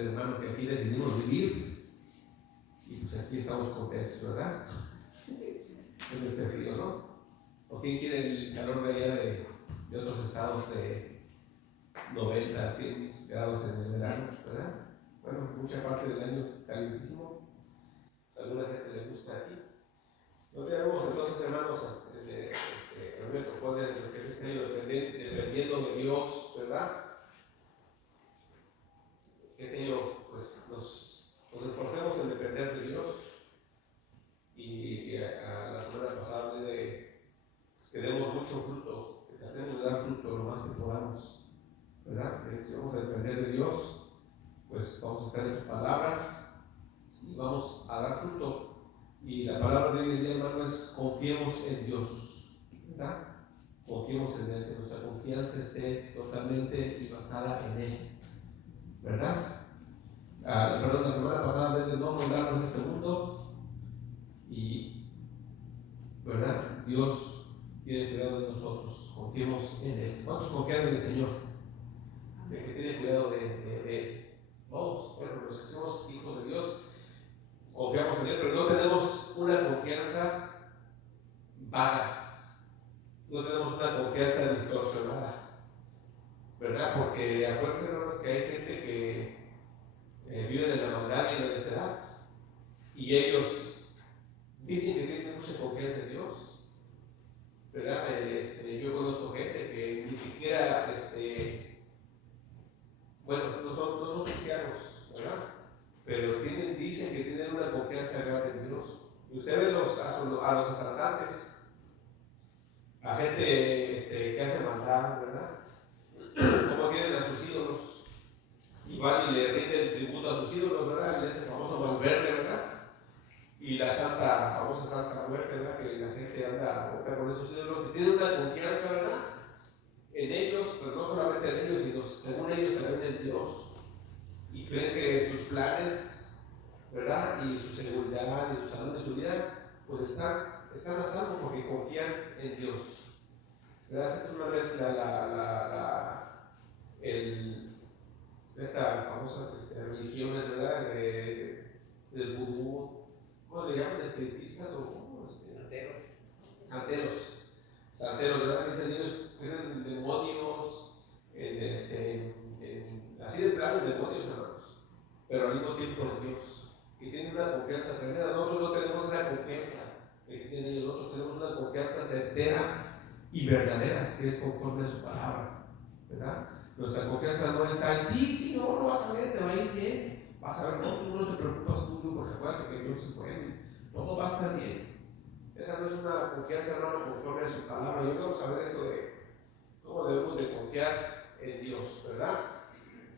el hermano que aquí decidimos vivir y pues aquí estamos contentos, ¿verdad? En este frío, ¿no? ¿O quién quiere el calor de allá de otros estados de 90, 100 grados en el verano, ¿verdad? Bueno, mucha parte del año es calientísimo. A alguna gente le gusta aquí. No tenemos entonces, hermanos, a mí me tocó de lo que es este año dependiendo de Dios, ¿verdad? Este año, pues, nos esforcemos en depender de Dios. Y a la semana pasada hablé de pues, que demos mucho fruto, que tratemos de dar fruto lo más que podamos, ¿verdad? Que si vamos a depender de Dios, pues vamos a estar en su palabra y vamos a dar fruto. Y la palabra de hoy en día, hermano, es confiemos en Dios, ¿verdad? Confiemos en Él, que nuestra confianza esté totalmente y basada en Él, ¿verdad? Perdón, la semana pasada hablé de no moldarnos este mundo y, ¿verdad? Dios tiene cuidado de nosotros, confiemos en Él. ¿Cuántos confían en el Señor? De que tiene cuidado de Él. Todos, bueno, los que somos hijos de Dios, confiamos en Él, pero no tenemos una confianza vaga, no tenemos una confianza distorsionada, ¿verdad? Porque acuérdense, hermanos, que hay gente que vive de la maldad y en la necedad, y ellos dicen que tienen mucha confianza en Dios, ¿verdad? Yo conozco gente que ni siquiera, bueno, no son cristianos, ¿verdad? Pero dicen que tienen una confianza grande en Dios. Y usted ve a los asaltantes, a gente que hace maldad, ¿verdad? Como tienen a sus ídolos y van y le rinden tributo a sus ídolos, ¿verdad? Y ese famoso Valverde, ¿verdad? Y la famosa Santa Muerte, ¿verdad? Que la gente anda a boca con esos ídolos y tienen una confianza, ¿verdad? En ellos, pero no solamente en ellos, sino según ellos también en Dios. Y creen que sus planes, ¿verdad? Y su seguridad, y su salud, y su vida, pues están a salvo porque confían en Dios. ¿Verdad? Es una mezcla estas famosas religiones, ¿verdad? Del vudú, ¿cómo le llaman? ¿Espiritistas o santeros, ¿verdad? Dicen ellos creen en demonios, así de plano en demonios, hermanos, pero al mismo tiempo en Dios, que tienen una confianza tremenda. Nosotros no tenemos esa confianza que tienen ellos, nosotros tenemos una confianza certera y verdadera, que es conforme a su palabra, ¿verdad? Nuestra confianza no está en no vas a ver, te va a ir bien, vas a ver, no te preocupas tú, porque acuérdate que Dios es bueno, todo va a estar bien. Esa no es una confianza, hermano, conforme a su palabra. Y hoy vamos a ver eso de cómo debemos de confiar en Dios, ¿verdad?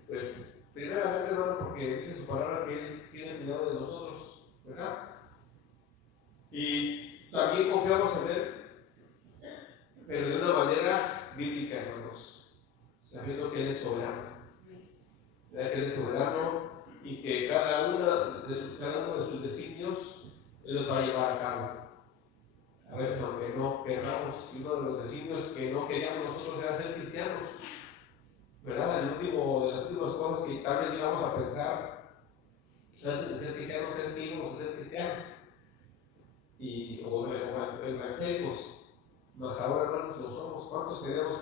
Pues, primeramente, hermano, porque dice su palabra que Él tiene cuidado de nosotros, ¿verdad? Y también confiamos en Él, pero de una manera bíblica, hermanos, sabiendo que Él es soberano, ¿verdad? Que Él es soberano y que cada uno de sus designios Él los va a llevar a cabo. A veces, aunque no querramos, y uno de los designios que no queríamos nosotros era ser cristianos, ¿verdad? De las últimas cosas que tal vez llegamos a pensar antes de ser cristianos es que íbamos a ser cristianos o evangélicos, mas ahora, hermanos, lo somos. ¿Cuántos tenemos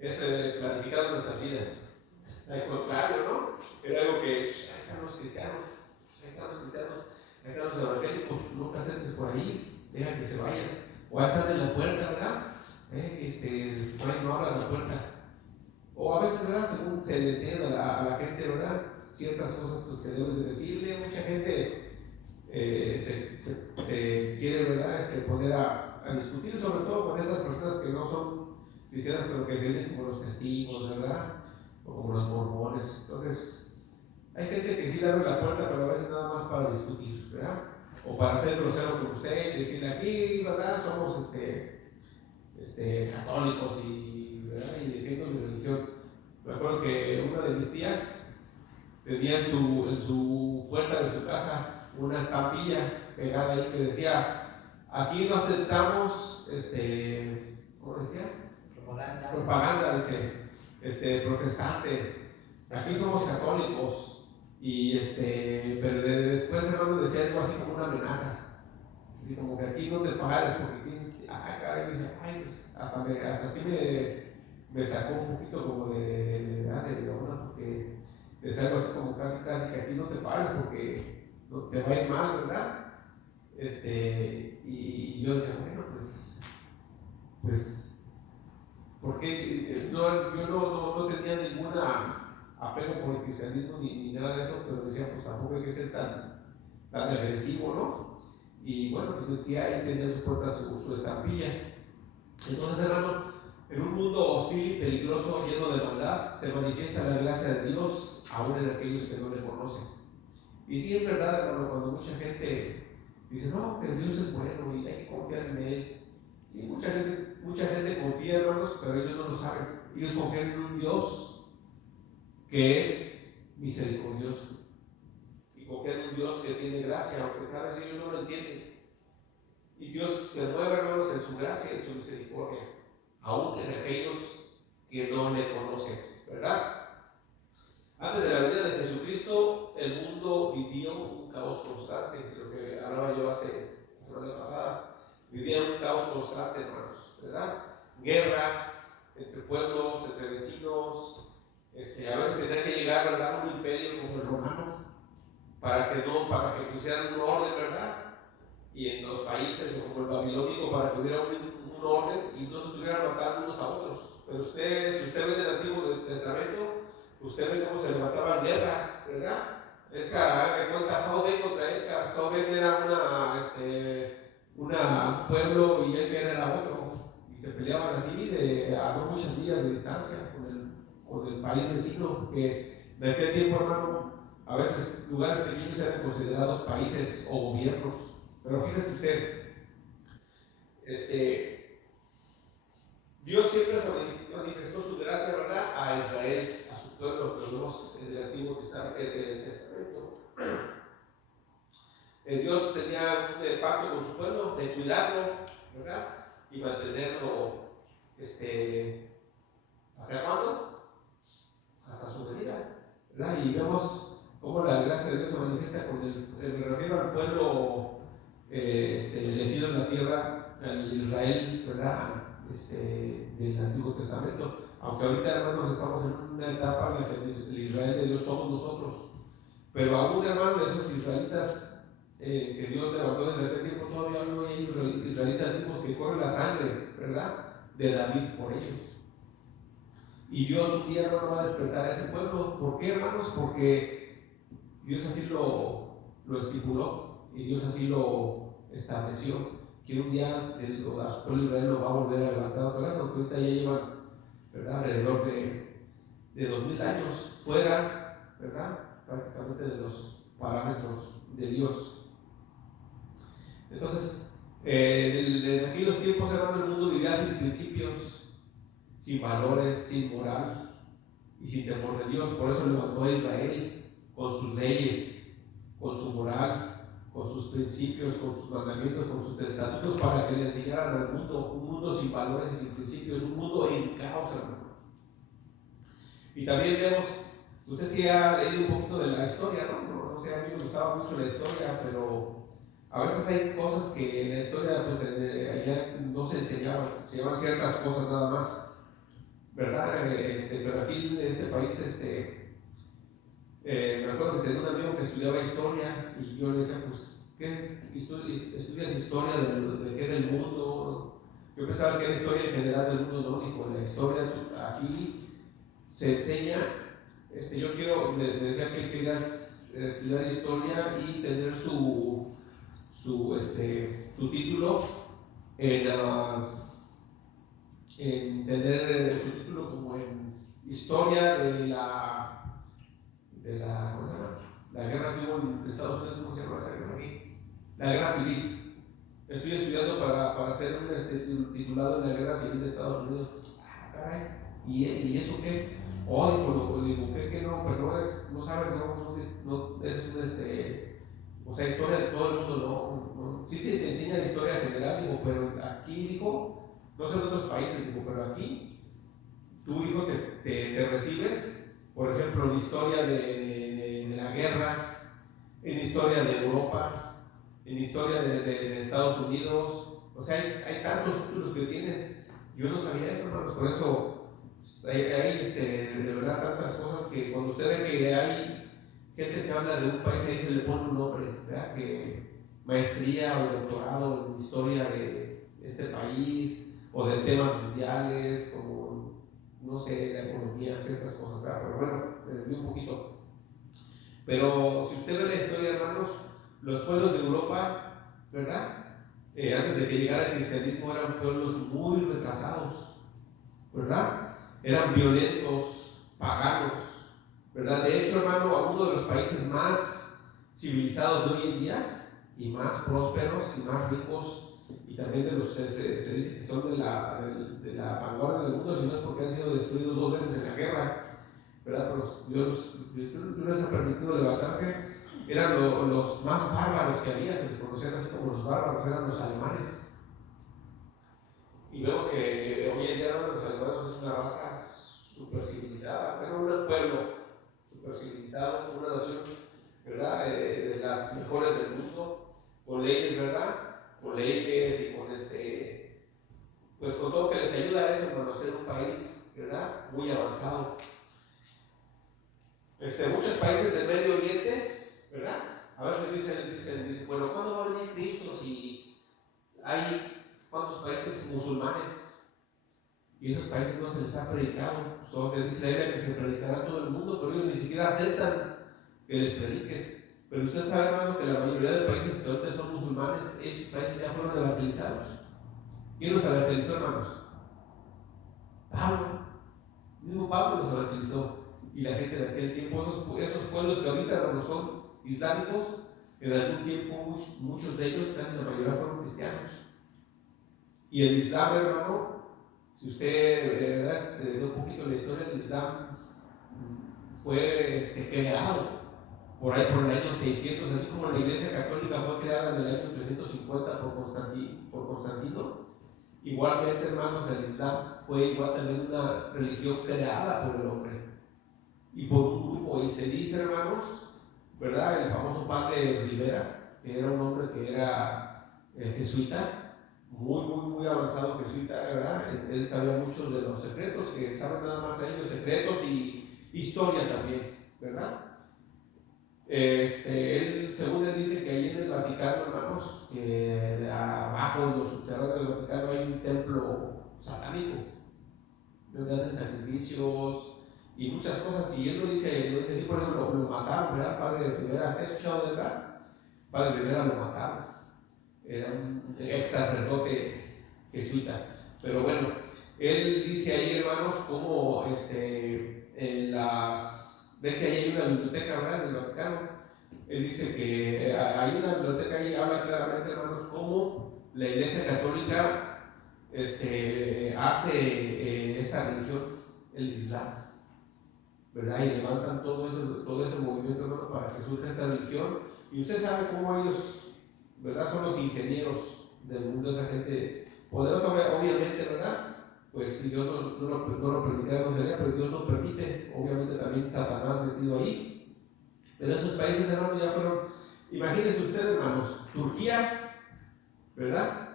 eso planificado en nuestras vidas? Al contrario, ¿no? Era algo que ahí están los cristianos, ahí están los evangélicos, no te acerques por ahí. Deja que se vayan, o ahí están en la puerta, ¿verdad? No abran la puerta, o a veces, ¿verdad? Según se le enseñan a la gente, ¿verdad? Ciertas cosas pues, que debes de decirle. Mucha gente se quiere, ¿verdad? Poner a discutir, sobre todo con esas personas que no son cristianas, pero que se dicen como los testigos, ¿verdad? O como los mormones. Entonces, hay gente que sí le abre la puerta, pero a veces nada más para discutir, ¿verdad? O para ser grosero con usted, decirle aquí, ¿verdad? Somos católicos y defiendo mi religión. Me acuerdo que una de mis tías tenía en su puerta de su casa una estampilla pegada ahí que decía: aquí no aceptamos, ¿cómo decía? Propaganda, dice, protestante. Aquí somos católicos. Pero después hermano decía algo así como una amenaza. Así como que aquí no te pares porque tienes. Caray, dije, pues hasta así me sacó un poquito como de onda, porque decía algo así como casi que aquí no te pares porque no te va a ir mal, ¿verdad? Y yo decía, bueno, pues, porque yo no tenía ninguna apego por el cristianismo ni nada de eso, pero decía, pues tampoco hay que ser tan agresivo, ¿no? Y bueno, pues metía ahí, tenía en su puerta su estampilla. Entonces, hermano, en un mundo hostil y peligroso, lleno de maldad, se manifiesta la gracia de Dios aún en aquellos que no le conocen. Y sí es verdad, hermano, cuando mucha gente dice, no, que Dios es bueno y hay que confiar en Él. Sí, mucha gente confía, hermanos, pero ellos no lo saben. Ellos confían en un Dios que es misericordioso. Y confían en un Dios que tiene gracia, aunque tal vez ellos no lo entienden. Y Dios se mueve, hermanos, en su gracia y en su misericordia, aún en aquellos que no le conocen, ¿verdad? Antes de la venida de Jesucristo, el mundo vivió un caos constante, lo que hablaba yo la semana pasada. Vivía un caos constante, hermanos, ¿verdad? Guerras entre pueblos, entre vecinos. A veces tenía que llegar, ¿verdad?, un imperio como el romano para que pusieran un orden, ¿verdad? Y en los países como el babilónico para que hubiera un orden y no se estuvieran matando unos a otros. Pero si usted ve en el Antiguo Testamento, usted ve cómo se levantaban guerras, ¿verdad? Haga de cuenta, Saúl contra Edgar. Saúl era un pueblo y Edgar era otro. Y se peleaban así a no muchas millas de distancia con el país vecino, que de aquel tiempo, hermano, a veces lugares pequeños eran considerados países o gobiernos. Pero fíjese usted, Dios siempre se manifestó su gracia, ¿verdad?, a Israel, a su pueblo, que vemos en el Antiguo Testamento. Dios tenía un pacto con su pueblo de cuidarlo, ¿verdad?, y mantenerlo, ¿hasta cuándo? Hasta su venida, ¿verdad? Y vemos cómo la gracia de Dios se manifiesta me refiero al pueblo elegido en la tierra, al Israel, ¿verdad?, del Antiguo Testamento. Aunque ahorita, hermanos, estamos en una etapa en la que el Israel de Dios somos nosotros, pero aún, hermano, de esos israelitas que Dios levantó desde aquel tiempo, todavía no hay israelitas vivos que corren la sangre, ¿verdad?, de David por ellos. Y Dios un día, hermano, va a despertar a ese pueblo. ¿Por qué, hermanos? Porque Dios así lo estipuló y Dios así lo estableció, que un día a su pueblo Israel lo va a volver a levantar otra vez, aunque ahorita ya llevan, ¿verdad?, alrededor de 2000 años fuera, ¿verdad?, prácticamente de los parámetros de Dios. Entonces, en aquellos tiempos, hermano, el mundo vivía sin principios, sin valores, sin moral y sin temor de Dios. Por eso levantó a Israel con sus leyes, con su moral, con sus principios, con sus mandamientos, con sus estatutos, para que le enseñaran al mundo, un mundo sin valores y sin principios, un mundo en caos, hermano. Y también vemos, usted sí ha leído un poquito de la historia, ¿no? No sé, a mí me gustaba mucho la historia, pero a veces hay cosas que en la historia, pues allá no se enseñaban ciertas cosas nada más, ¿verdad? Pero aquí en este país, me acuerdo que tenía un amigo que estudiaba historia y yo le decía, pues, ¿qué estudias historia de qué del mundo? Yo pensaba que era historia en general del mundo, no, dijo, la historia aquí se enseña, me decía que él quería estudiar historia y tener su título en tener su título como en historia de la ¿cómo se llama?, la guerra que hubo en Estados Unidos. ¿Cómo se llama esa guerra aquí? La guerra civil. Estoy estudiando para ser titulado en la guerra civil de Estados Unidos. Caray, ¿y eso qué? Digo, ¿qué no? Pero no sabes, no eres o sea, historia de todo el mundo, no. Sí se te enseña la historia general, digo, pero aquí, digo, no sé en otros países, digo, pero aquí, tú, digo, te recibes, por ejemplo, la historia de la guerra guerra, en historia de Europa, en historia de Estados Unidos. O sea, hay tantos títulos que tienes. Yo no sabía eso, hermanos, por eso hay de verdad tantas cosas que cuando usted ve que hay gente que habla de un país, ahí se le pone un nombre, ¿verdad? Que maestría o doctorado en historia de este país o de temas mundiales, como, no sé, la economía, ciertas cosas, ¿verdad? Pero bueno, me desvío un poquito. Pero si usted ve la historia, hermanos, los pueblos de Europa, ¿verdad? Antes de que llegara el cristianismo eran pueblos muy retrasados, ¿verdad? Eran violentos, paganos, ¿verdad? De hecho, hermano, a uno de los países más civilizados de hoy en día y más prósperos y más ricos, y también de los se dice que son de la vanguardia del mundo, si no es porque han sido destruidos 2 veces en la guerra, ¿verdad? Pero Dios les ha permitido levantarse. Eran los más bárbaros que había, se les conocían así como los bárbaros, eran los alemanes. Y vemos que hoy en día los alemanes es una raza súper civilizada, pero un pueblo súper civilizado, una nación, ¿verdad? De las mejores del mundo, con leyes, ¿verdad? Con leyes y con pues con todo que les ayuda a eso, para ser un país, ¿verdad? Muy avanzado. Muchos países del Medio Oriente, ¿verdad? A veces dicen, bueno, ¿cuándo va a venir Cristo si hay cuántos países musulmanes? Y esos países no se les ha predicado. Dice la Biblia que se predicará a todo el mundo, pero ellos ni siquiera aceptan que les prediques. Pero usted sabe, hermano, que la mayoría de países que ahorita son musulmanes, esos países ya fueron evangelizados. ¿Quién los evangelizó, hermanos? Pablo. El mismo Pablo los evangelizó. Y la gente de aquel tiempo, esos pueblos que ahorita, hermanos, son islámicos, en algún tiempo muchos de ellos, casi la mayoría, fueron cristianos. Y el Islam, hermano, si usted ve un poquito la historia del Islam, fue creado por ahí por el año 600, así como la Iglesia Católica fue creada en el año 350 por Constantino. Igualmente, hermanos, el Islam fue igual también una religión creada por el hombre y por un grupo. Y se dice, hermanos, ¿verdad? El famoso padre Rivera, que era un hombre que era jesuita, muy avanzado jesuita, ¿verdad? Él sabía muchos de los secretos, que saben nada más ellos, secretos y historia también, ¿verdad? Según él dice que ahí en el Vaticano, hermanos, que abajo en los subterráneos del Vaticano hay un templo satánico, donde hacen sacrificios y muchas cosas, y él lo dice así, por eso lo mataron, ¿verdad? Padre Rivera, ¿se ha escuchado de verdad? Padre Rivera lo mataron, era un ex sacerdote jesuita, pero bueno, él dice ahí, hermanos, como ven que ahí hay una biblioteca, ¿verdad? En el Vaticano. Él dice que hay una biblioteca ahí, habla claramente, hermanos, cómo la Iglesia Católica hace esta religión, el Islam, ¿verdad? Y levantan todo ese movimiento, hermano, para que surja esta religión. Y usted sabe cómo ellos, ¿verdad? Son los ingenieros del mundo, esa gente poderosa, obviamente, ¿verdad? Pues si Dios no lo permitiera, no sería, pero Dios lo permite. Obviamente también Satanás metido ahí. Pero esos países, hermanos, ya fueron. Imagínense ustedes, hermanos, Turquía, ¿verdad?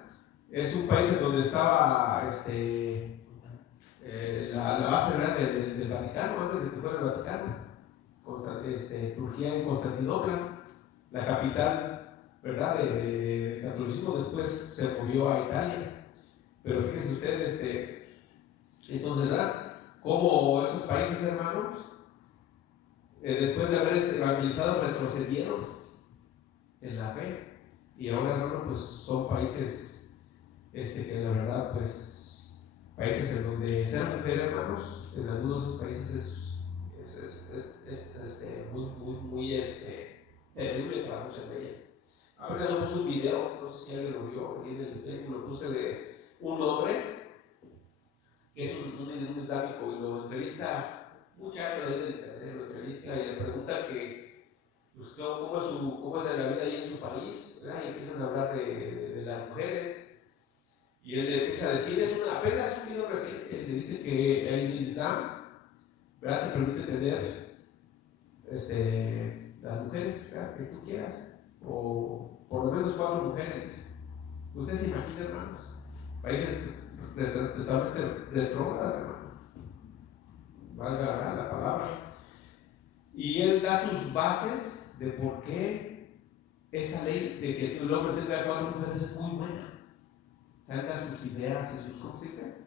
Es un país en donde estaba la base, ¿verdad? del Vaticano, antes de que fuera el Vaticano. Turquía en Constantinopla, la capital, ¿verdad? del catolicismo. Después se movió a Italia. Pero fíjense ustedes, entonces, ¿verdad? Cómo esos países, hermanos, después de haber evangelizado, retrocedieron en la fe. Y ahora, hermano, pues son países que la verdad, pues, países en donde ser mujer, hermanos, en algunos de esos países es muy terrible para muchas de ellas. Ahora yo puse un video, no sé si alguien lo vio, ahí en el Facebook lo puse, de un hombre que es un islámico, y lo entrevista un muchacho de ahí del internet, lo entrevista y le pregunta que, pues, cómo es la vida ahí en su país, ¿verdad? Y empiezan a hablar de las mujeres, y él le empieza a decir, apenas un video reciente, le dice que el Islam, ¿verdad? Te permite tener las mujeres, ¿verdad?, que tú quieras, o por lo menos 4 mujeres. Ustedes se imaginan, hermanos, países totalmente retrógradas, hermano, valga la palabra. Y él da sus bases de por qué esta ley de que el hombre tenga 4 mujeres es muy buena. O sea, él da sus ideas y sus, ¿cómo se dice?,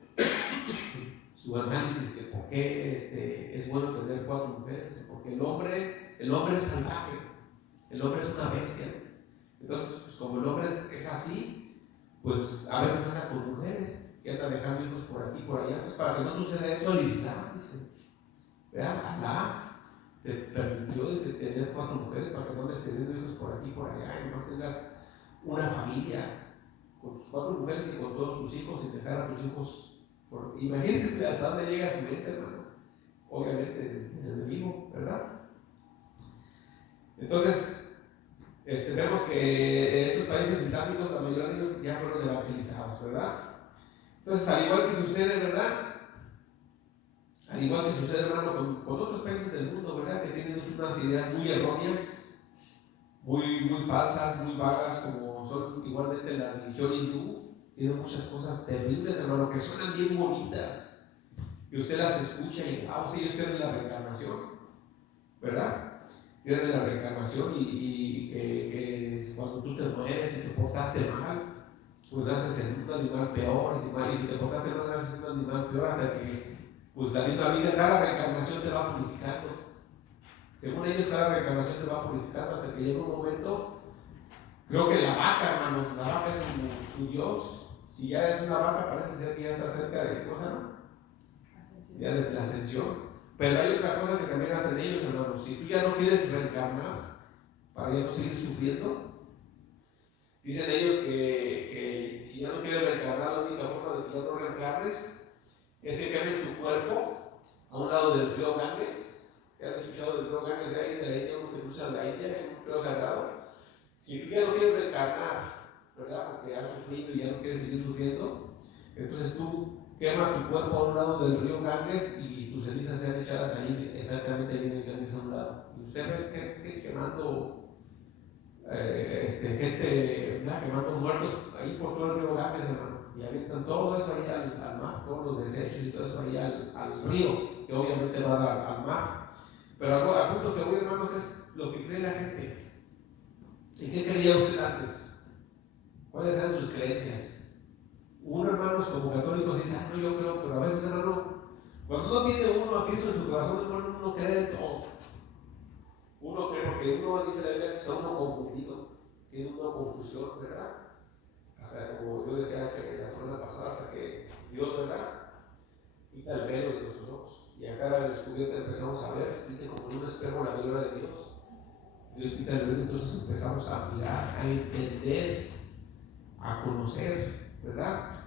su análisis de por qué es bueno tener 4 mujeres, porque el hombre es salvaje, el hombre es una bestia. Entonces, pues, como el hombre es así, pues a veces anda con mujeres que anda dejando hijos por aquí y por allá. Pues para que no suceda eso, el Islam dice, vean, Alá te permitió tener 4 mujeres para que no andes teniendo hijos por aquí y por allá, y no tengas una familia con tus 4 mujeres y con todos tus hijos, y dejar a tus hijos. Imagínense hasta dónde llega su mente, hermanos. Obviamente el enemigo, ¿verdad? Entonces, vemos que estos países islámicos, la mayoría de ellos ya fueron evangelizados, ¿verdad? Entonces, al igual que sucede, ¿verdad? Al igual que sucede, hermano, con otros países del mundo, ¿verdad?, que tienen unas ideas muy erróneas, muy falsas, muy vagas, como son igualmente la religión hindú. Tiene muchas cosas terribles, hermano, que suenan bien bonitas, y usted las escucha y sí, ellos creen en la reencarnación, ¿verdad? Creen en la reencarnación y que cuando tú te mueres y te portaste mal, pues naces en un animal peor, y si te portaste mal, naces en un animal peor, hasta que pues la misma vida, cada reencarnación te va purificando. Según ellos, cada reencarnación te va purificando hasta que llega un momento. Creo que la vaca, hermanos, la vaca es su Dios. Si ya eres una vaca, parece ser que ya está cerca de, ¿cómo se llama?, ya desde la ascensión. Pero hay otra cosa que también hacen ellos, hermanos. Si tú ya no quieres reencarnar, para ya no seguir sufriendo, dicen ellos que si ya no quieres reencarnar, la única forma de que ya no reencarnes es que cambien tu cuerpo a un lado del río Ganges. ¿Se han escuchado del río Ganges de ahí de la India, uno que cruza la India? Es un río sagrado. Si tú ya no quieres reencarnar, ¿verdad?, porque has sufrido y ya no quieres seguir sufriendo, entonces tú quemas tu cuerpo a un lado del río Ganges y tus cenizas sean echadas ahí, exactamente ahí en el Ganges a un lado. Y usted ve gente quemando, gente, ¿verdad?, quemando muertos ahí por todo el río Ganges, hermano, y avientan todo eso ahí al mar, todos los desechos y todo eso ahí al río, que obviamente va al mar. Pero al punto que voy, hermanos, es lo que cree la gente. ¿En qué creía usted antes? ¿Cuáles eran sus creencias? Uno, hermanos, como católicos, dice, no, yo creo, pero a veces, hermano, cuando no tiene uno a Cristo en su corazón, hermano, uno cree de todo. Uno cree, porque uno dice la Biblia que está uno confundido, tiene una confusión, ¿verdad? Hasta como yo decía la semana pasada, hasta que Dios, ¿verdad?, quita el velo de nuestros ojos. Y a cara descubierta empezamos a ver, dice, como en un espejo, la gloria de Dios. Dios quita el velo, entonces empezamos a mirar, a entender, a conocer, ¿verdad?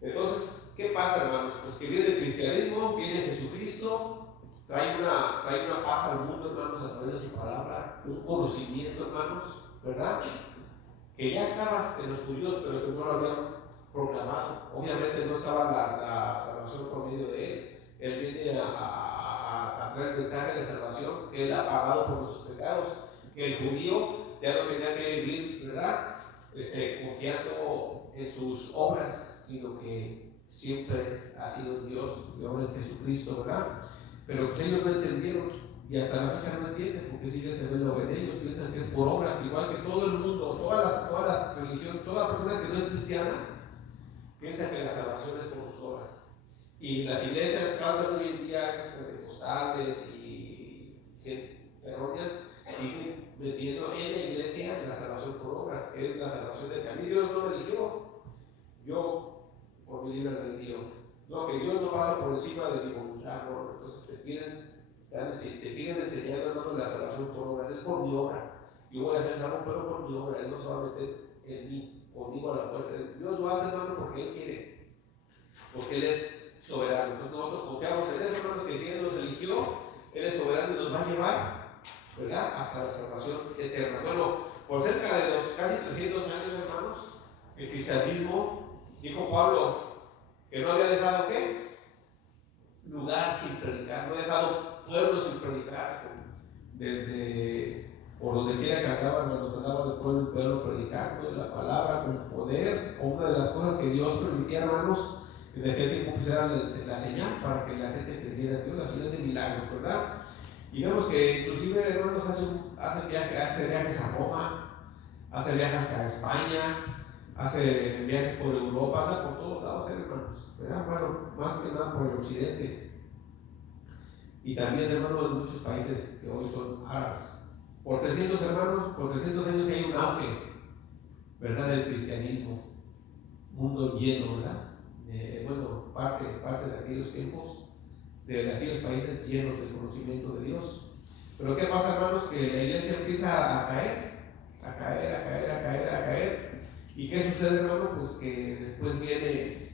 Entonces, ¿qué pasa, hermanos? Pues que viene el cristianismo, viene Jesucristo, trae una paz al mundo, hermanos, a través de su palabra, un conocimiento, hermanos, ¿verdad?, que ya estaba en los judíos, pero que no lo habían proclamado. Obviamente no estaba la salvación por medio de él. Él viene a traer el mensaje de salvación, que él ha pagado por nuestros pecados, que el judío ya no tenía que vivir, ¿verdad?, confiando en sus obras, sino que siempre ha sido Dios y ahora en Jesucristo, ¿verdad? Pero pues ellos no entendieron, y hasta la fecha no entienden, porque sigue ese velo en ellos, piensan que es por obras, igual que todo el mundo, todas las religiones, toda persona que no es cristiana, piensa que la salvación es por sus obras. Y las iglesias falsas hoy en día, esas pentecostales y erróneas, siguen metiendo en la iglesia la salvación por obras, que es la salvación de que a mí Dios no me eligió, yo por mi libre albedrío. No, que Dios no pasa por encima de mi voluntad, ¿no? Entonces se siguen enseñando, hermano, la salvación por obras, es por mi obra. Yo voy a ser salvo, pero por mi obra, Él no se va a meter en mí, conmigo a la fuerza. Dios lo hace, hermano, porque Él quiere, porque Él es soberano. Entonces nosotros confiamos en eso, hermanos, que si Él nos eligió, Él es soberano y nos va a llevar, ¿verdad?, hasta la salvación eterna. Bueno, por cerca de los casi 300 años, hermanos, el cristianismo, dijo Pablo, que no había dejado ¿qué? Lugar sin predicar, no ha dejado pueblo sin predicar. desde por donde quiera que andaban, cuando se andaba del pueblo en pueblo predicando la palabra con poder. O una de las cosas que Dios permitía, hermanos, en aquel tiempo pues era la señal para que la gente creyera en Dios, la señal de milagros, ¿verdad? Y vemos que inclusive, hermanos, hace viajes a Roma, hace viajes a España, hace viajes por Europa, anda por todos lados, hermanos, ¿verdad? Bueno, más que nada por el occidente. Y también, hermanos, en muchos países que hoy son árabes. Por 300 hermanos, por 300 años hay un auge, ¿verdad?, del cristianismo. Mundo lleno, ¿verdad? Bueno, parte de aquellos tiempos, de aquellos países llenos del conocimiento de Dios. Pero ¿qué pasa, hermanos? Que la iglesia empieza a caer. ¿Y qué sucede, hermano? Pues que después viene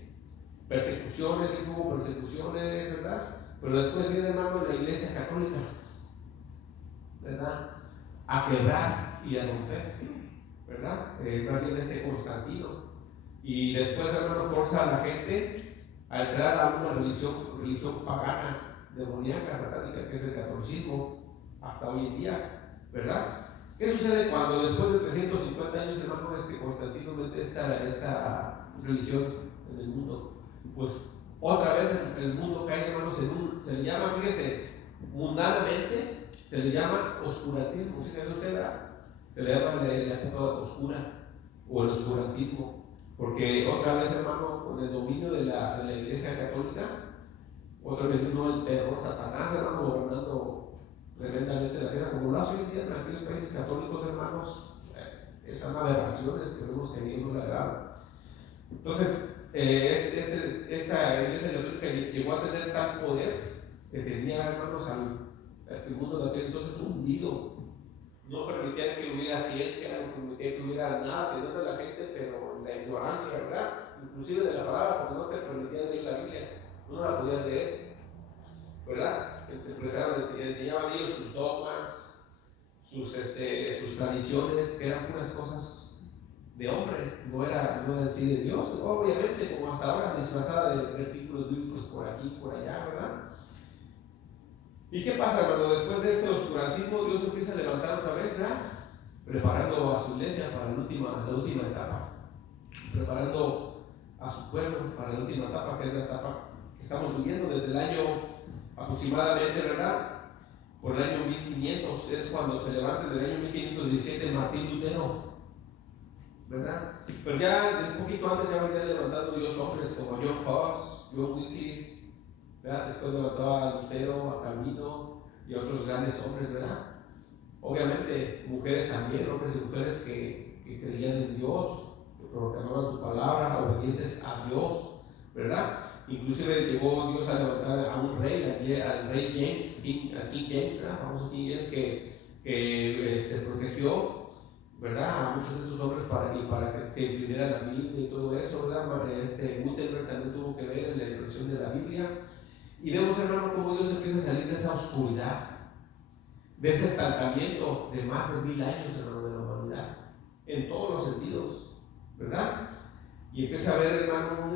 persecuciones, y hubo persecuciones, ¿verdad? Pero después viene, hermano, la iglesia católica, ¿verdad?, a quebrar y a romper, ¿verdad? Más bien Constantino. Y después, hermano, forza a la gente a entrar a una religión pagana, demoníaca, satánica, que es el catolicismo, hasta hoy en día, ¿verdad? ¿Qué sucede cuando después de 350 años, hermano, Constantino mete esta religión en el mundo? Pues otra vez el mundo cae, hermanos, se le llama, fíjese, mundanamente, se le llama oscurantismo. ¿Sí sabe usted, verdad? Se le llama la época oscura o el oscurantismo, porque otra vez, hermano, con el dominio de la iglesia católica, otra vez vino el terror, Satanás, hermano, gobernando tremendamente la tierra, como lo hace hoy en día en aquellos países católicos, hermanos. Esas aberraciones que vemos que a Dios no le agrada. Entonces, esta iglesia católica llegó a tener tal poder que tenía, hermanos, el mundo de aquel entonces hundido. No permitían que hubiera ciencia, no permitían que hubiera nada, teniendo a la gente, pero en la ignorancia, ¿verdad? Inclusive de la palabra, porque no te permitían leer la Biblia, tú no la podías leer, ¿verdad? Se enseñaban ellos sus dogmas, sus tradiciones, que eran puras cosas de hombre, no era en sí de Dios, obviamente, como hasta ahora, disfrazada de versículos bíblicos por aquí, por allá, ¿verdad? ¿Y qué pasa cuando después de este oscurantismo Dios empieza a levantar otra vez, ¿verdad? Preparando a su iglesia para la última etapa, preparando a su pueblo para la última etapa, que es la etapa que estamos viviendo desde el año aproximadamente, ¿verdad? Por el año 1500, es cuando se levanta, desde el año 1517 Martín Lutero, ¿verdad? Pero ya un poquito antes ya venía levantando Dios hombres como John Huss, John Wycliffe, ¿verdad? Después levantaba a Lutero, a Calvino y a otros grandes hombres, ¿verdad? Obviamente mujeres también, hombres y mujeres que creían en Dios, que proclamaban su palabra, obedientes a Dios, ¿verdad? Inclusive llegó Dios a levantar a un rey, al rey James, al King James, ¿verdad? Famoso King James, que protegió, ¿verdad?, a muchos de estos hombres para que se imprimiera la Biblia y todo eso, ¿verdad? Gutenberg también tuvo que ver en la impresión de la Biblia. Y vemos, hermano, cómo Dios empieza a salir de esa oscuridad, de ese estancamiento de más de 1000 años, hermano, de la humanidad, en todos los sentidos, ¿verdad? Y empieza a ver, hermano, un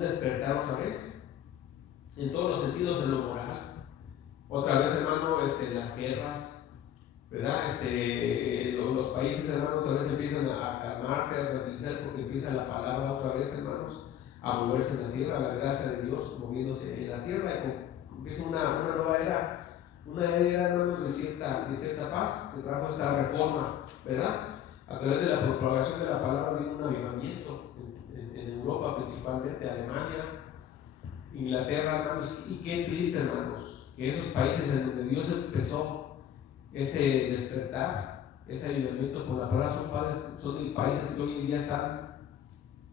despertar otra vez, en todos los sentidos, en lo moral. Otra vez, hermano, las guerras, ¿verdad? Los países, hermano, otra vez empiezan a calmarse, a tranquilizar, porque empieza la palabra otra vez, hermanos, a moverse en la tierra, la gracia de Dios moviéndose en la tierra, y empieza una nueva era, hermanos, de cierta paz, que trajo esta reforma, ¿verdad? A través de la propagación de la palabra vino un avivamiento en Europa, principalmente Alemania, Inglaterra, hermanos. Y qué triste, hermanos, que esos países en donde Dios empezó ese despertar, ese avivamiento por la palabra, son países que hoy en día están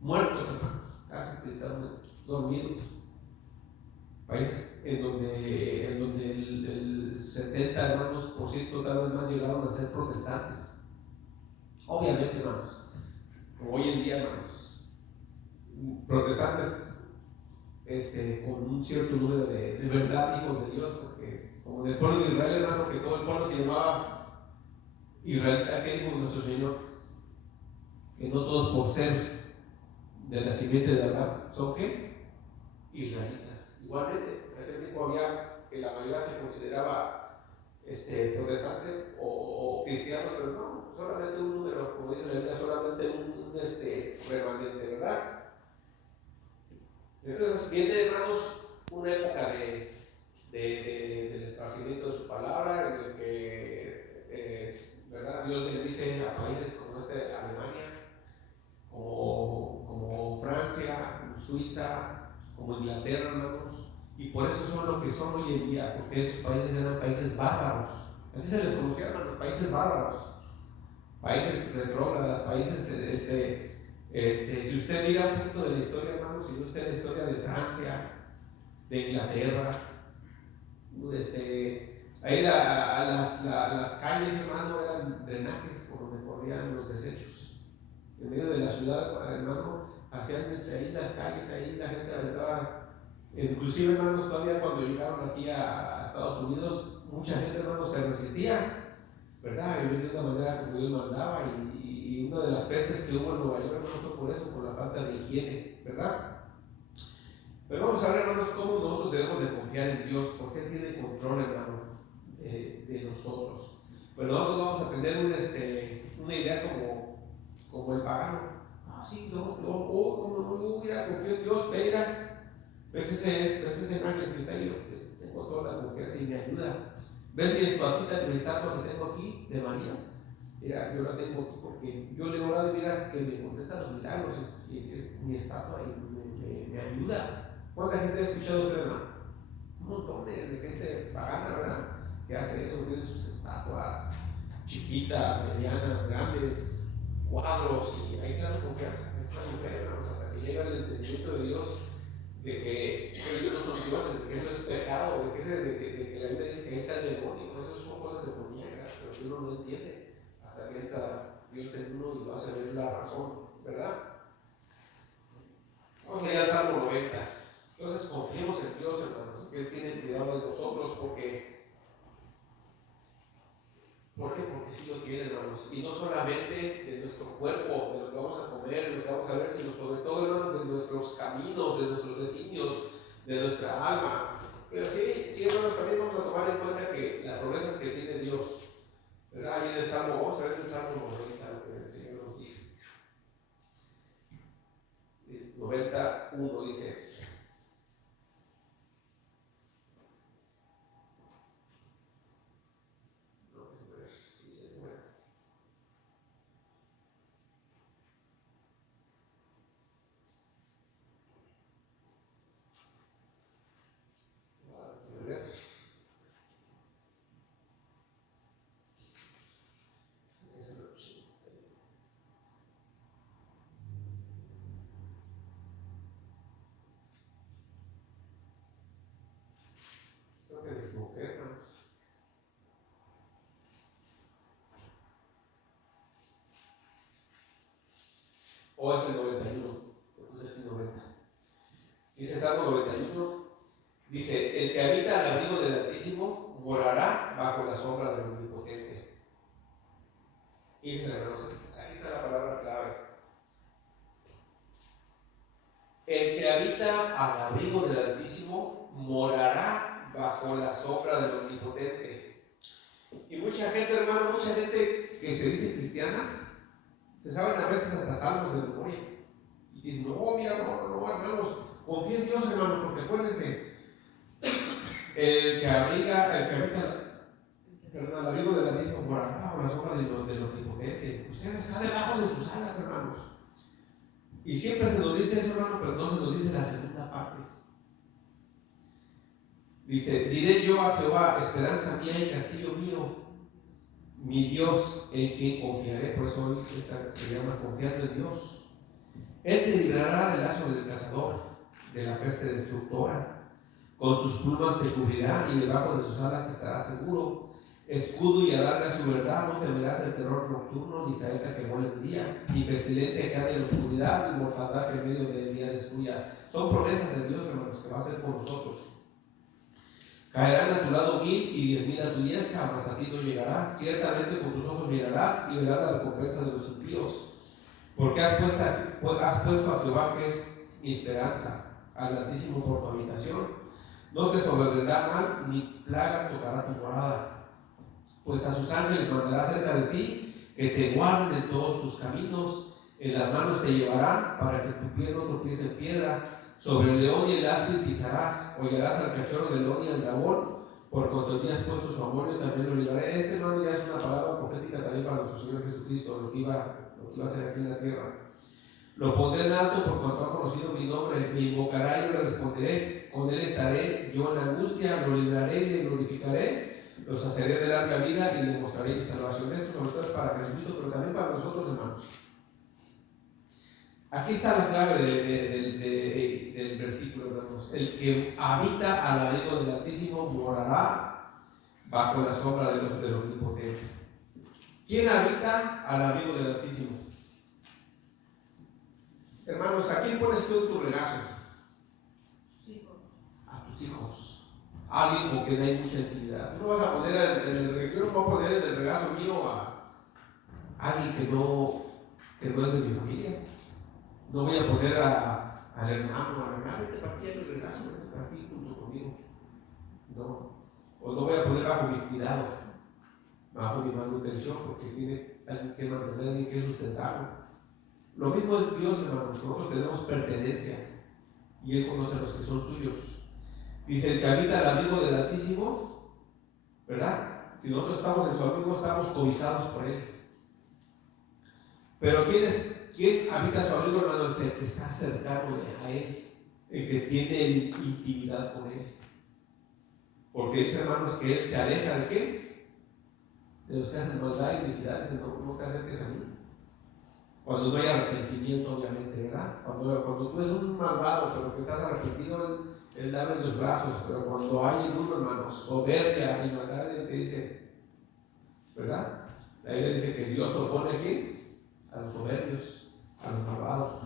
muertos, hermanos, casi espiritualmente dormidos. Países en donde el 70, hermanos, por ciento, tal vez más, llegaron a ser protestantes. Obviamente, hermanos, como hoy en día, hermanos, protestantes con un cierto número de verdad, hijos de Dios, porque como en el pueblo de Israel, hermano, que todo el pueblo se llamaba israelita. ¿Qué dijo nuestro Señor? Que no todos por ser de la simiente de Abraham son ¿qué? Israelitas. Igualmente, en aquel tiempo había que la mayoría se consideraba protestante o cristianos, pero no, solamente un número, como dice la Biblia, solamente un remanente, ¿verdad? Entonces viene, hermanos, una época del esparcimiento de su palabra, en el que ¿verdad? Dios bendice a países como Alemania, como Francia, como Suiza, como Inglaterra, hermanos, y por eso son lo que son hoy en día, porque esos países eran países bárbaros, así se les conocía, hermanos, países bárbaros, países retrógradas, países, si usted mira un poquito de la historia, hermanos, si ve usted la historia de Francia, de Inglaterra, ahí las calles, hermano, eran drenajes por donde corrían los desechos. En medio de la ciudad, hermano, hacían ahí las calles, ahí la gente aventaba. Inclusive, hermanos, todavía cuando llegaron aquí a Estados Unidos, mucha gente, hermanos, se resistía, ¿verdad? Vivir de una manera como Dios mandaba, y una de las pestes que hubo en Nueva York, hermano, fue por eso, por la falta de higiene, ¿verdad? Pero vamos a ver, hermanos, cómo nosotros debemos de confiar en Dios, porque Él tiene control, hermano, de nosotros. Pero nosotros vamos a tener una idea como el pagano. No, sí, como no, yo hubiera confiado en Dios, mira, ves ese ángel que está ahí, pues, tengo toda la confianza y me ayuda. ¿Ves mi estatua que tengo aquí de María? Mira, yo la tengo aquí porque yo le he orado y miras que me contesta los milagros, es mi estatua y me ayuda. ¿Cuánta gente ha escuchado usted, hermano? Un montón de gente pagana, ¿verdad? Que hace eso, tiene sus estatuas chiquitas, medianas, grandes, cuadros, y ahí está su confianza, ahí está su fe, hermanos, hasta que llega el entendimiento de Dios, de que ellos no son dioses, de que eso es pecado, de que la Biblia dice que ahí está el demonio, eso son cosas demoníacas, pero uno no entiende hasta que entra Dios en uno y lo hace ver la razón, ¿verdad? Vamos allá al Salmo 90. Entonces confiemos en Dios, hermanos, que Él tiene cuidado de nosotros, ¿por qué? Porque sí lo tiene, hermanos, y no solamente de nuestro cuerpo, de lo que vamos a comer, de lo que vamos a ver, sino sobre todo, hermanos, de nuestros caminos, de nuestros designios, de nuestra alma. Pero sí, hermanos, también vamos a tomar en cuenta que las promesas que tiene Dios, ¿verdad? Ahí en el Salmo, vamos a ver el Salmo 90, lo que el Señor nos dice. 91 dice: creo que me equivoqué, hermanos. O es el 91, lo puse aquí 90. Dice Salmo 91, dice: el que habita al abrigo del Altísimo morará bajo la sombra del Omnipotente. Y hermanos, aquí está la palabra clave. El que habita al abrigo del Altísimo morará bajo la sombra del Omnipotente. Y mucha gente, hermano, mucha gente que se dice cristiana, se saben a veces hasta salmos de memoria. Y dicen: no, mira, no, hermanos, confía en Dios, hermano, porque acuérdense, el que habita al abrigo del Altísimo morará bajo la sombra del Omnipotente. Ustedes están debajo de sus alas, hermanos. Y siempre se nos dice eso, hermano, pero no se nos dice la segunda parte. Dice: diré yo a Jehová, esperanza mía y castillo mío, mi Dios en quien confiaré. Por eso hoy esta se llama confiando en Dios. Él te librará del lazo del cazador, de la peste destructora. Con sus plumas te cubrirá y debajo de sus alas estarás seguro. Escudo y alarga su verdad, no temerás el terror nocturno, ni saeta que vuela el día, ni pestilencia que ande en la oscuridad, ni mortandad que en medio del día destruya. Son promesas de Dios, hermanos, que va a hacer por nosotros. Caerán a tu lado 1000 y 10,000 a tu diestra, mas a ti no llegará. Ciertamente con tus ojos mirarás y verás la recompensa de los impíos. Porque has puesto a Jehová, que es mi esperanza, al Altísimo por tu habitación. No te sobrevendrá mal, ni plaga tocará tu morada. pues a sus ángeles mandará cerca de ti, que te guarden en todos tus caminos. En las manos te llevarán, para que tu pie no tropiece en piedra. Sobre el león y el áspid pisarás, hollarás al cachorro del león y al dragón, por cuanto me has puesto su amor, yo también lo libraré. Hermano, ya es una palabra profética también para nuestro Señor Jesucristo, lo que iba a hacer aquí en la tierra. Lo pondré en alto por cuanto ha conocido mi nombre, me invocará y yo le responderé. Con él estaré yo en la angustia, lo libraré y le glorificaré, lo saciaré de larga vida y le mostraré mi salvación. Esto sobre todo es para Jesucristo, pero también para nosotros, hermanos. Aquí está la clave del versículo, hermanos. El que habita al abrigo del Altísimo morará bajo la sombra del Omnipotente. ¿Quién habita al abrigo del Altísimo? Hermanos, ¿a quién pones tú en tu regazo? A tus hijos. A alguien con quien hay mucha intimidad. Tú no vas a poner yo no voy a poner en el regazo mío a alguien que no es de mi familia. No voy a poner al hermano, a la hermana, vete para aquí en el regazo, vete para aquí junto conmigo. No. O no voy a poner bajo mi cuidado, bajo mi manutención, porque tiene alguien que mantener, alguien que sustentarlo. Lo mismo es Dios, hermanos. Nosotros tenemos pertenencia y Él conoce a los que son suyos. Dice: el que habita al abrigo del Altísimo, ¿verdad? Si nosotros estamos en su abrigo, estamos cobijados por Él. Pero ¿quién habita su abrigo, hermano? El que está cercano a Él, el que tiene intimidad con Él. Porque dice, hermanos, que Él se aleja de ¿qué? De los que hacen maldad y iniquidades. No te acerques a mí. Cuando no hay arrepentimiento, obviamente, ¿verdad? Cuando tú eres un malvado, pero que estás arrepentido, Él abre los brazos. Pero cuando hay en uno, hermanos, soberbia y maldad, Él te dice, ¿verdad? La Biblia dice que Dios opone aquí a los soberbios, a los malvados.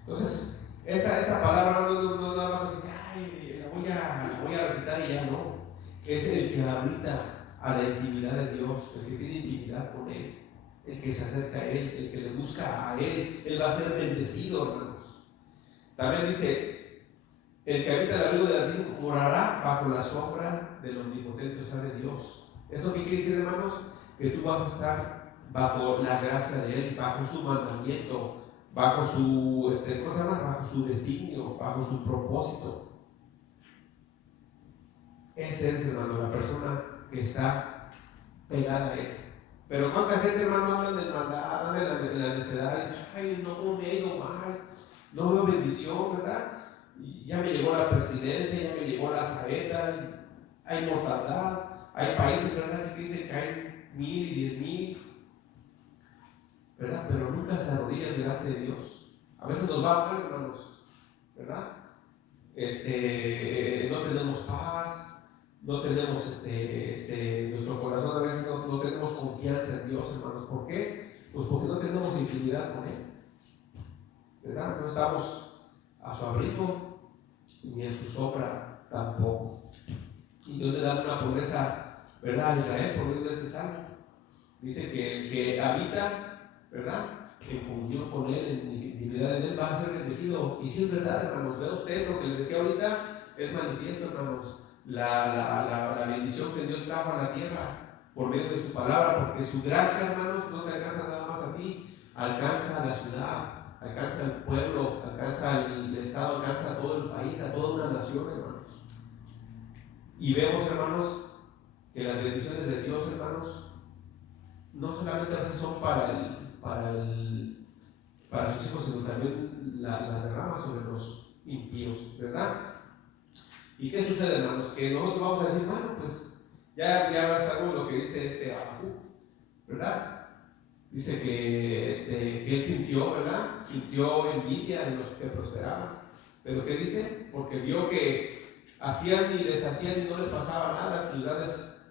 Entonces, esta palabra no nada más así, ay, la voy a recitar y ya no. Es el que habita a la intimidad de Dios, el que tiene intimidad con Él, el que se acerca a Él, el que le busca a Él. Él va a ser bendecido, hermanos. También dice: el que habita el abrigo del Altísimo morará bajo la sombra del Omnipotente, o sea, de Dios. ¿Eso qué quiere decir, hermanos? Que tú vas a estar bajo la gracia de Él, bajo su mandamiento, bajo su, ¿cómo se llama? Bajo su designio, bajo su propósito. Ese es, hermano, la persona que está pegada a Él. Pero cuánta gente, hermano, anda en maldad, anda en la necedad, y dice: ay, no, me he ido mal, no veo bendición, ¿verdad? Y ya me llegó la presidencia, ya me llegó la saeta, hay mortandad, hay países, ¿verdad?, que dicen que hay 1000 y 10,000, ¿verdad? Pero nunca se arrodillan delante de Dios. A veces nos va mal, hermanos, ¿verdad? No tenemos paz, no tenemos nuestro corazón, a veces no tenemos confianza en Dios, hermanos. ¿Por qué? Pues porque no tenemos intimidad con Él, ¿verdad? No estamos a su abrigo ni en su sombra tampoco. Y Dios le da una promesa, ¿verdad?, a Israel por medio de este salmo. Dice que el que habita, ¿verdad?, en comunión con Él, en intimidad en Él, va a ser bendecido. Y si es verdad, hermanos, vea usted lo que le decía ahorita, es manifiesto, hermanos, la bendición que Dios trajo a la tierra por medio de su palabra, porque su gracia, hermanos, no te alcanza nada más a ti, alcanza a la ciudad, alcanza al pueblo, alcanza al estado, alcanza a todo el país, a toda una nación, hermanos. Y vemos, hermanos, que las bendiciones de Dios, hermanos, no solamente a veces son para sus hijos, sino también las derrama sobre los impíos, ¿verdad? ¿Y qué sucede, hermanos? Que nosotros vamos a decir, bueno, pues ya sabemos lo que dice Habacuc, ¿verdad? Dice que él sintió, ¿verdad? Sintió envidia de los que prosperaban. ¿Pero qué dice? Porque vio que hacían y deshacían y no les pasaba nada.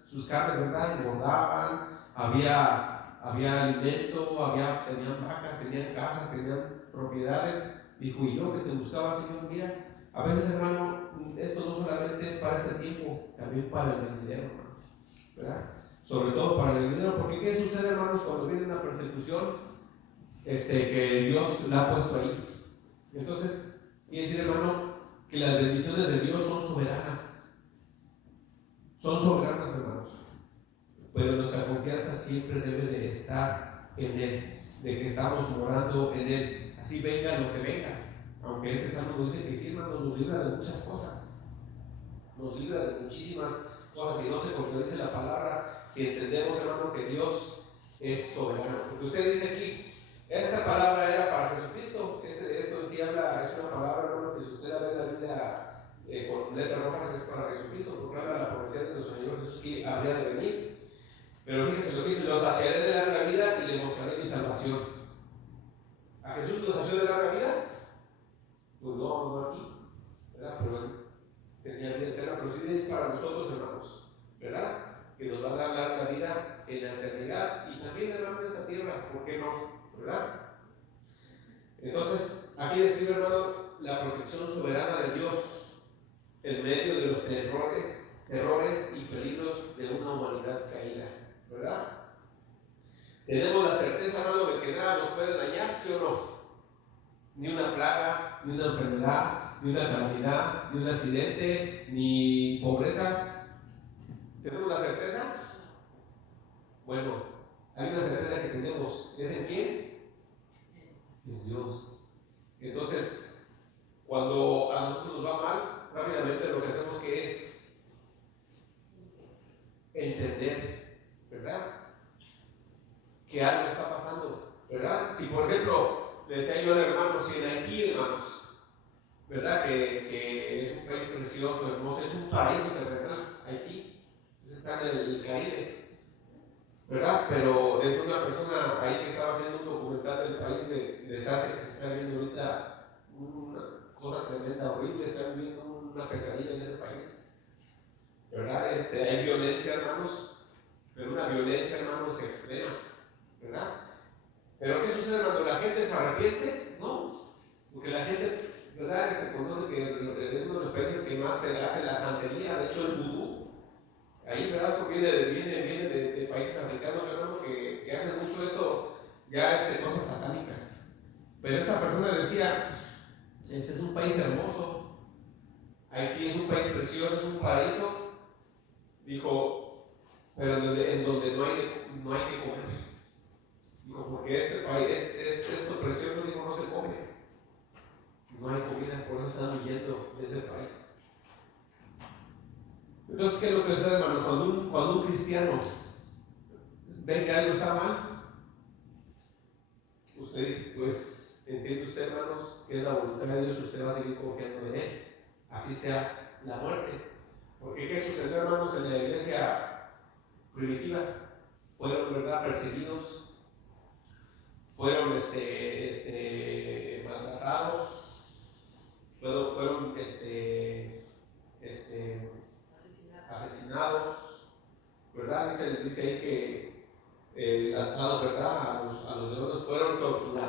Sus carnes, ¿verdad?, engordaban, había alimento, tenían vacas, tenían casas, tenían propiedades. Dijo: y yo que te buscaba, Señor, mira, a veces, hermano, esto no solamente es para este tiempo, también para el venidero, hermanos, ¿verdad? Sobre todo para el venidero, porque ¿qué sucede, hermanos, cuando viene una persecución que Dios la ha puesto ahí? Entonces, quiere decir, hermano, que las bendiciones de Dios son soberanas. Son soberanas, hermanos. pero nuestra confianza siempre debe de estar en Él, de que estamos morando en Él, así venga lo que venga. Aunque este salmo nos dice que sí, hermano, nos libra de muchas cosas, nos libra de muchísimas cosas, y no se contradice la palabra si entendemos, hermano, que Dios es soberano. Porque usted dice aquí, esta palabra era para Jesucristo, esto en sí habla, es una palabra, hermano, que si usted la ve en la Biblia con letras rojas es para Jesucristo, porque habla de la profecía de nuestro Señor Jesús que habría de venir. Pero fíjese lo que dice: los saciaré de larga vida y le mostraré mi salvación. ¿A Jesús lo sació de larga vida? Pues no aquí, ¿verdad? Pero él tenía vida eterna, pero sí es para nosotros, hermanos, ¿verdad? Que nos va a dar larga vida en la eternidad y también, hermano, en esta tierra, ¿por qué no? ¿Verdad? Entonces, aquí describe, hermano, la protección soberana de Dios en medio de los terrores y peligros de una humanidad caída, ¿verdad? Tenemos la certeza, hermano, de que nada nos puede dañar, ¿sí o no? Ni una plaga, ni una enfermedad, ni una calamidad, ni un accidente, ni pobreza. ¿Tenemos la certeza? Bueno, hay una certeza que tenemos. ¿Es en quién? En Dios. Entonces, cuando a nosotros nos va mal, rápidamente lo que hacemos que es entender, ¿verdad?, que algo está pasando, ¿verdad? Si por ejemplo, le decía yo al hermano, si en Haití, hermanos, ¿verdad?, que es un país precioso, hermoso, es un paraíso terrenal, Haití, está en el Caribe, ¿verdad? Pero es una persona ahí que estaba haciendo un documental del país de desastre que se está viendo ahorita, una cosa tremenda, horrible, están viviendo una pesadilla en ese país, ¿verdad? Hay violencia, hermanos, pero una violencia, hermanos, extrema, ¿verdad? Pero ¿qué sucede cuando la gente se arrepiente? No, porque la gente, ¿verdad?, se conoce que es uno de los países que más se hace la santería, de hecho el vudú, ahí, ¿verdad?, eso viene de países africanos, hermano, que hacen mucho eso, ya cosas satánicas. Pero esta persona decía, este es un país hermoso, Haití es un país precioso, es un paraíso, dijo, pero en donde no hay que comer. Dijo, porque este país, esto precioso, dijo, no se come. No hay comida, por eso están huyendo de ese país. Entonces, ¿qué es lo que sucede, hermano? Cuando un cristiano ve que algo está mal, usted dice, pues, entiende usted, hermanos, que es la voluntad de Dios, usted va a seguir confiando en Él, así sea la muerte. Porque ¿qué sucedió, hermanos, en la iglesia primitiva? Fueron, ¿verdad?, perseguidos, fueron maltratados, fueron asesinados, ¿verdad? Dice ahí que lanzados, ¿verdad?, a los leones, fueron torturados.